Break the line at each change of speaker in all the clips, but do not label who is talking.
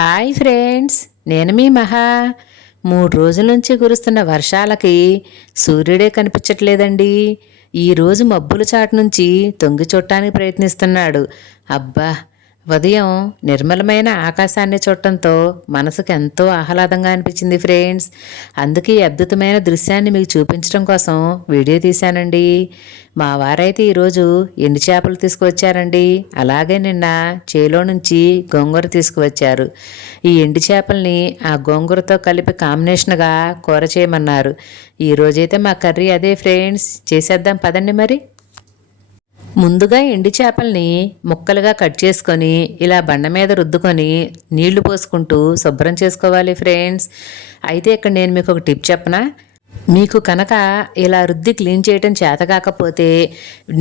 Hi friends నేను మీ మహా. మూడు రోజుల నుంచి కురుస్తున్న వర్షాలకి సూర్యుడే కనిపించట్లేదండి. ఈరోజు మబ్బుల చాటు నుంచి తొంగి చూడటానికి ప్రయత్నిస్తున్నాడు. అబ్బా ఉదయం నిర్మలమైన ఆకాశాన్ని చూడటంతో మనసుకు ఎంతో ఆహ్లాదంగా అనిపించింది ఫ్రెండ్స్. అందుకే ఈ అద్భుతమైన దృశ్యాన్ని మీకు చూపించడం కోసం వీడియో తీశానండి. మా వారైతే ఈరోజు ఎండు చేపలు తీసుకువచ్చారండి. అలాగే నిన్న చేలో నుంచి గోంగూర తీసుకువచ్చారు. ఈ ఎండు చేపల్ని ఆ గోంగూరతో కలిపి కాంబినేషన్గా కూర చేయమన్నారు. ఈ రోజైతే మా కర్రీ అదే ఫ్రెండ్స్. చేసేద్దాం పదండి మరి. ముందుగా ఎండి చేపల్ని ముక్కలుగా కట్ చేసుకొని ఇలా బండ మీద రుద్దుకొని నీళ్ళు పోసుకుంటూ శుభ్రం చేసుకోవాలి ఫ్రెండ్స్. అయితే ఇక్కడ నేను మీకు ఒక టిప్ చెప్పనా? మీకు కనుక ఇలా రుద్ది క్లీన్ చేయటం చేత కాకపోతే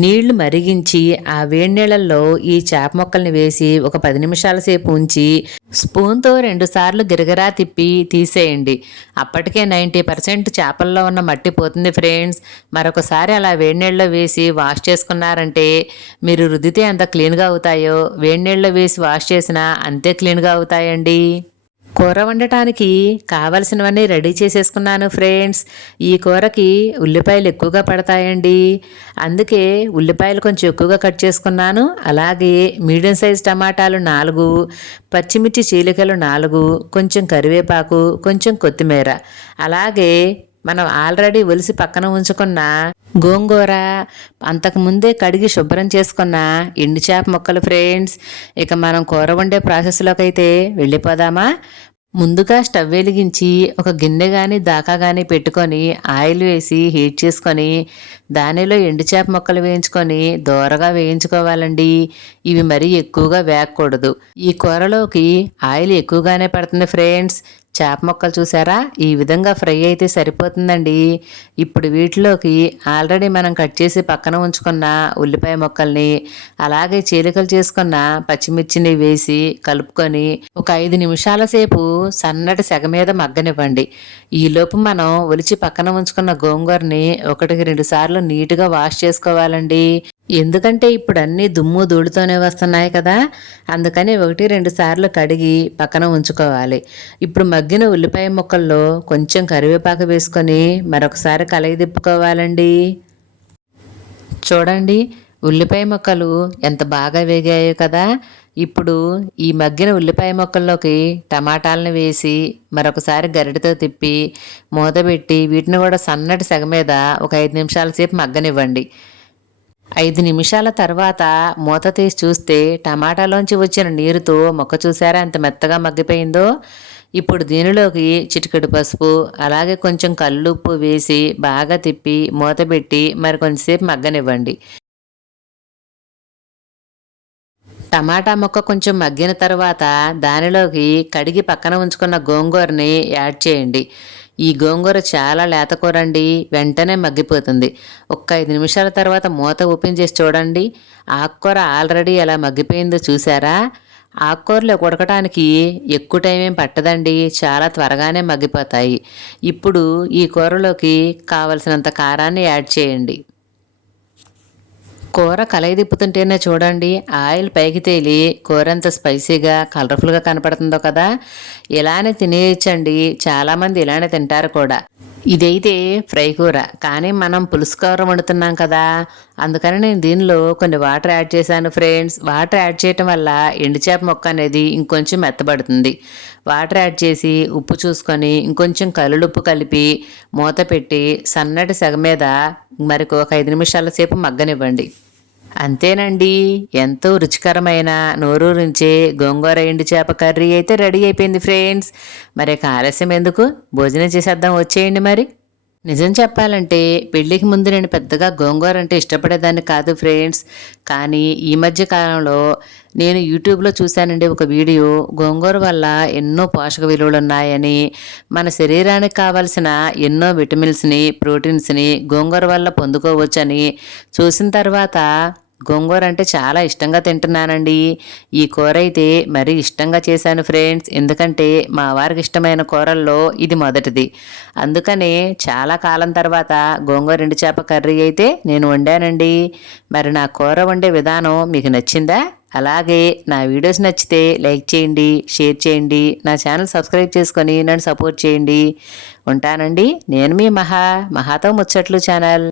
నీళ్ళు మరిగించి ఆ వేడి నీళ్ళల్లో ఈ చేప మొక్కల్ని వేసి ఒక పది నిమిషాల సేపు ఉంచి స్పూన్తో రెండుసార్లు గిరగరా తిప్పి తీసేయండి. అప్పటికే నైంటీ పర్సెంట్ చేపల్లో ఉన్న మట్టి పోతుంది ఫ్రెండ్స్. మరొకసారి అలా వేడి నీళ్ళలో వేసి వాష్ చేసుకున్నారంటే మీరు రుద్దితే ఎంత క్లీన్గా అవుతాయో వేడి నీళ్ళలో వేసి వాష్ చేసినా అంతే క్లీన్గా అవుతాయండి. కూర వండటానికి కావలసినవన్నీ రెడీ చేసేసుకున్నాను ఫ్రెండ్స్. ఈ కూరకి ఉల్లిపాయలు ఎక్కువగా పడతాయండి. అందుకే ఉల్లిపాయలు కొంచెం ఎక్కువగా కట్ చేసుకున్నాను. అలాగే మీడియం సైజ్ టమాటాలు నాలుగు పచ్చిమిర్చి చీలికలు నాలుగు కొంచెం కరివేపాకు కొంచెం కొత్తిమీర. అలాగే మనం ఆల్రెడీ ఒలిసి పక్కన ఉంచుకున్న గోంగూర. అంతకుముందే కడిగి శుభ్రం చేసుకున్న ఎండు చేప ముక్కలు ఫ్రెండ్స్. ఇక మనం కూర వండే ప్రాసెస్లోకి అయితే వెళ్ళిపోదామా? ముందుగా స్టవ్ వెలిగించి ఒక గిన్నె కానీ దాకా కానీ పెట్టుకొని ఆయిల్ వేసి హీట్ చేసుకొని దానిలో ఎండుచేప ముక్కలు వేయించుకొని దోరగా వేయించుకోవాలండి. ఇవి మరీ ఎక్కువగా వేగకూడదు. ఈ కూరలోకి ఆయిల్ ఎక్కువగానే పడుతుంది ఫ్రెండ్స్. చేప ముక్కలు చూసారా? ఈ విధంగా ఫ్రై అయితే సరిపోతుందండి. ఇప్పుడు వీటిలోకి ఆల్రెడీ మనం కట్ చేసి పక్కన ఉంచుకున్న ఉల్లిపాయ ముక్కల్ని అలాగే చీలికలు చేసుకున్న పచ్చిమిర్చిని వేసి కలుపుకొని ఒక ఐదు నిమిషాల సేపు సన్నటి సెగ మీద మగ్గనివ్వండి. ఈలోపు మనం ఒలిచి పక్కన ఉంచుకున్న గోంగూరని ఒకటికి రెండు సార్లు నీట్గా వాష్ చేసుకోవాలండి. ఎందుకంటే ఇప్పుడు అన్నీ దుమ్ము ధూళితోనే వస్తున్నాయి కదా. అందుకని ఒకటి రెండు సార్లు కడిగి పక్కన ఉంచుకోవాలి. ఇప్పుడు మగ్గిన ఉల్లిపాయ ముక్కల్లో కొంచెం కరివేపాకు వేసుకొని మరొకసారి కలయి తిప్పుకోవాలండి. చూడండి ఉల్లిపాయ ముక్కలు ఎంత బాగా వేగాయో కదా. ఇప్పుడు ఈ మగ్గిన ఉల్లిపాయ ముక్కల్లోకి టమాటాలను వేసి మరొకసారి గరిటతో తిప్పి మూతబెట్టి వీటిని కూడా సన్నటి సెగ మీద ఒక ఐదు నిమిషాల సేపు మగ్గనివ్వండి. ఐదు నిమిషాల తర్వాత మూత తీసి చూస్తే టమాటాలోంచి వచ్చిన నీరుతో మొక్క చూసారా ఎంత మెత్తగా మగ్గిపోయిందో? ఇప్పుడు దీనిలోకి చిటికెడు పసుపు అలాగే కొంచెం కల్లుప్పు వేసి బాగా తిప్పి మూత పెట్టి మరి కొంచెంసేపు మగ్గనివ్వండి. టమాటా ముక్క కొంచెం మగ్గిన తర్వాత దానిలోకి కడిగి పక్కన ఉంచుకున్న గోంగూరని యాడ్ చేయండి. ఈ గోంగూర చాలా లేత కూరండి వెంటనే మగ్గిపోతుంది. ఒక్క ఐదు నిమిషాల తర్వాత మూత ఓపెన్ చేసి చూడండి. ఆకుకూర ఆల్రెడీ ఎలా మగ్గిపోయిందో చూసారా? ఆకుకూరలు ఉడకటానికి ఎక్కువ టైం ఏం పట్టదండి చాలా త్వరగానే మగ్గిపోతాయి. ఇప్పుడు ఈ కూరలోకి కావలసినంత కారాన్ని యాడ్ చేయండి. కూర కలయి తిప్పుతుంటేనే చూడండి ఆయిల్ పైకి తేలి కూర ఎంత స్పైసీగా కలర్ఫుల్గా కనపడుతుందో కదా? ఇలానే తినేయచ్చండి. చాలామంది ఇలానే తింటారు కూడా. ఇదైతే ఫ్రై కూర. కానీ మనం పులుసు కూర వండుతున్నాం కదా. అందుకని నేను దీనిలో కొన్ని వాటర్ యాడ్ చేశాను ఫ్రెండ్స్. వాటర్ యాడ్ చేయటం వల్ల ఎండుచేప మొక్క అనేది ఇంకొంచెం మెత్తబడుతుంది. వాటర్ యాడ్ చేసి ఉప్పు చూసుకొని ఇంకొంచెం కల్లుడుప్పు కలిపి మూత పెట్టి సన్నటి సెగ మీద మరికొక ఐదు నిమిషాల సేపు మగ్గనివ్వండి. అంతేనండి. ఎంతో రుచికరమైన నోరూరించే గోంగూర ఎండు చేప కర్రీ అయితే రెడీ అయిపోయింది ఫ్రెండ్స్. మరి ఆలస్యం ఎందుకు? భోజనం చేసేద్దాం వచ్చేయండి మరి. నిజం చెప్పాలంటే పెళ్ళికి ముందు నేను పెద్దగా గోంగూర అంటే ఇష్టపడేదాన్ని కాదు ఫ్రెండ్స్. కానీ ఈ మధ్య కాలంలో నేను యూట్యూబ్లో చూశానండి ఒక వీడియో. గోంగూర వల్ల ఎన్నో పోషక విలువలు ఉన్నాయని మన శరీరానికి కావాల్సిన ఎన్నో విటమిన్స్ని ప్రోటీన్స్ని గోంగూర వల్ల పొందుకోవచ్చని చూసిన తర్వాత గోంగూర అంటే చాలా ఇష్టంగా తింటున్నానండి. ఈ కూర అయితే మరీ ఇష్టంగా చేశాను ఫ్రెండ్స్. ఎందుకంటే మా వారికి ఇష్టమైన కూరల్లో ఇది మొదటిది. అందుకనే చాలా కాలం తర్వాత గోంగూర రెండు చేప కర్రీ అయితే నేను వండానండి. మరి నా కూర వండే విధానం మీకు నచ్చిందా? అలాగే నా వీడియోస్ నచ్చితే లైక్ చేయండి షేర్ చేయండి నా ఛానల్ సబ్స్క్రైబ్ చేసుకొని నన్ను సపోర్ట్ చేయండి. ఉంటానండి. నేను మీ మహా మహాతో ముచ్చట్లు ఛానల్.